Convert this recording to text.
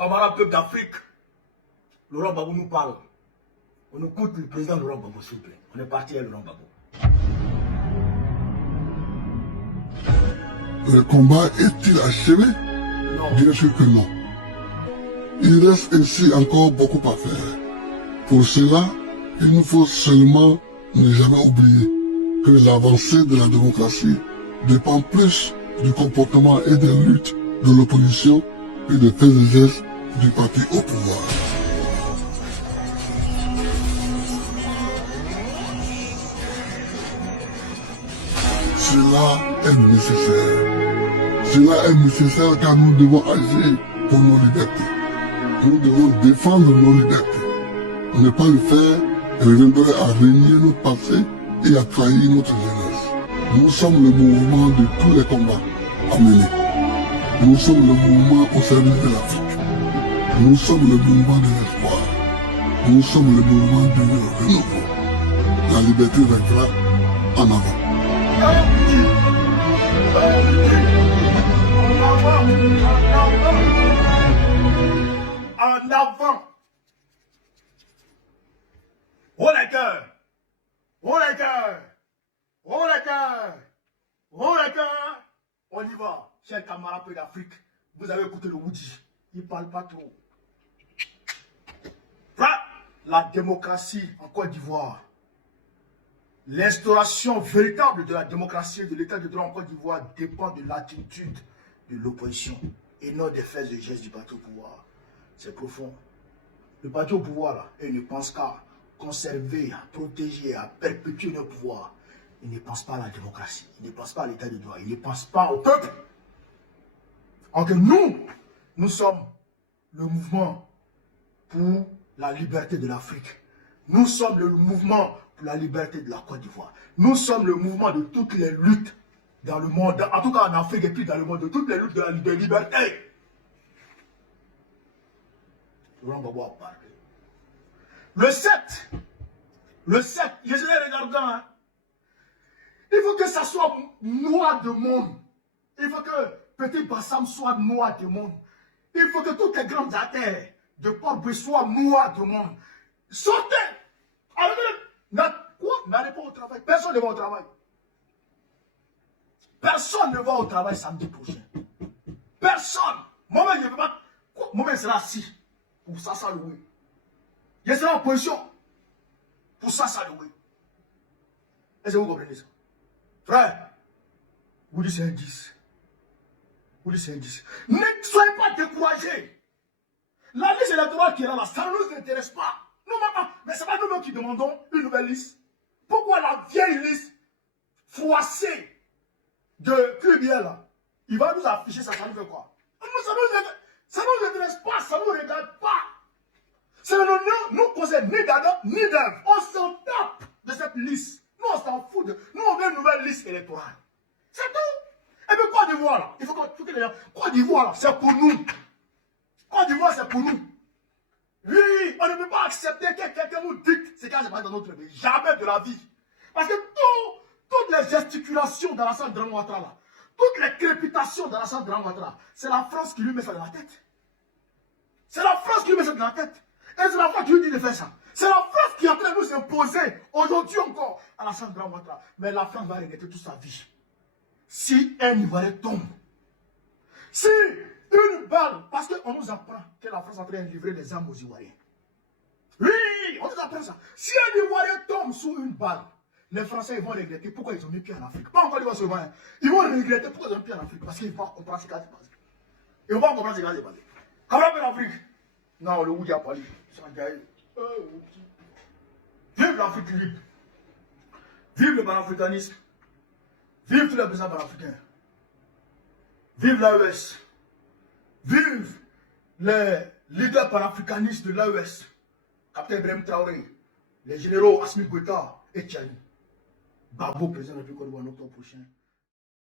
camarades peuple d'Afrique, Laurent Gbagbo nous parle. On écoute le président Laurent Gbagbo, s'il vous plaît. On est parti avec Laurent Gbagbo. Le combat est-il achevé? Non. Bien sûr que non. Il reste ainsi encore beaucoup à faire. Pour cela, il nous faut seulement ne jamais oublier que l'avancée de la démocratie dépend plus du comportement et des luttes de l'opposition que des faits et gestes du parti au pouvoir. Cela est nécessaire. Cela est nécessaire car nous devons agir pour nos libertés. Nous devons défendre nos libertés. Ne pas le faire reviendrait à renier notre passé et à trahir notre jeunesse. Nous sommes le mouvement de tous les combats à mener. Nous sommes le mouvement au service de l'Afrique. Nous sommes le mouvement de l'espoir. Nous sommes le mouvement du renouveau. La liberté vaincra en avant. En avant. Oh les cœurs. Oh les cœurs. Oh les cœurs. Oh les cœurs. On y va. Chers camarades peu d'Afrique, vous avez écouté le Woody. Il ne parle pas trop. La démocratie en Côte d'Ivoire. L'instauration véritable de la démocratie et de l'état de droit en Côte d'Ivoire dépend de l'attitude de l'opposition et non des faits et gestes du parti au pouvoir. C'est profond. Le parti au pouvoir, là, il ne pense qu'à conserver, à protéger, à perpétuer le pouvoir. Il ne pense pas à la démocratie, il ne pense pas à l'état de droit, il ne pense pas au peuple. Alors que nous sommes le mouvement pour la liberté de l'Afrique. Nous sommes le mouvement pour la liberté de la Côte d'Ivoire. Nous sommes le mouvement de toutes les luttes dans le monde, en tout cas en Afrique et puis dans le monde, de toutes les luttes de la liberté. Laurent Gbagbo a parlé. Le 7, je l'ai regardé, hein. Il faut que ça soit noir de monde. Il faut que Petit Bassam soit noir de monde. Il faut que toutes les grandes artères de Port-Boué soient noires de monde. Sortez! Quoi? N'allez pas au travail. Personne ne va au travail. Personne ne va au travail samedi prochain. Personne. Moi-même, je ne peux pas. Moi-même, je serai assis pour ça, ça louer. Je serai en position pour ça, ça louer. Est-ce que vous comprenez ça? Frère, vous dites c'est un 10. Vous dites c'est un 10. Ne soyez pas découragés. La liste électorale qui est là, ça ne nous intéresse pas. Nous, mais ce n'est pas nous-mêmes qui demandons une nouvelle liste. Pourquoi la vieille liste froissée de Clubiel, là, il va nous afficher ça, ça nous fait quoi? Ça ne nous intéresse pas, ça ne nous regarde pas. Ça ne nous concerne ni d'Adam, ni d'Ève. On s'en tape de cette liste. Nous, on s'en fout de... Nous, on veut une nouvelle liste électorale. C'est tout. Et puis, Côte d'Ivoire, là, il faut que les gens... Côte d'Ivoire, là, c'est pour nous. Côte d'Ivoire, c'est pour nous. Oui, on ne peut pas accepter que quelqu'un nous dicte ce qui se passe dans notre pays. Jamais de la vie. Parce que toutes les gesticulations dans la salle de Ouattara, là, toutes les crépitations dans la salle de Ouattara, c'est la France qui lui met ça dans la tête. C'est la France qui lui met ça dans la tête. Et c'est la France qui lui dit de faire ça. C'est la France qui est en train de nous imposer, aujourd'hui encore, à la salle de Ouattara. Mais la France va regretter toute sa vie. Si un Ivoirien tombe, si une balle, parce qu'on nous apprend que la France est en train de livrer des armes aux Ivoiriens. Oui, on nous apprend ça. Si un Ivoirien tombe sous une balle, les Français ils vont regretter pourquoi ils ont mis pied en Afrique. Pas encore seulement. Ils vont regretter pourquoi ils ont mis pied en Afrique. Parce qu'ils vont comprendre ce qui va se passer. Ils vont comprendre ce qui va se passer. Comment faire l'Afrique? Non, le Woudi a parlé. Vive l'Afrique libre. Vive le panafricanisme. Vive tous les présidents panafricains. Vive l'AES. Vive les leaders panafricanistes de l'AES. Capitaine Ibrahim Traoré. Les généraux Assimi Goïta et Tchani. Gbagbo, président de la République en octobre prochain.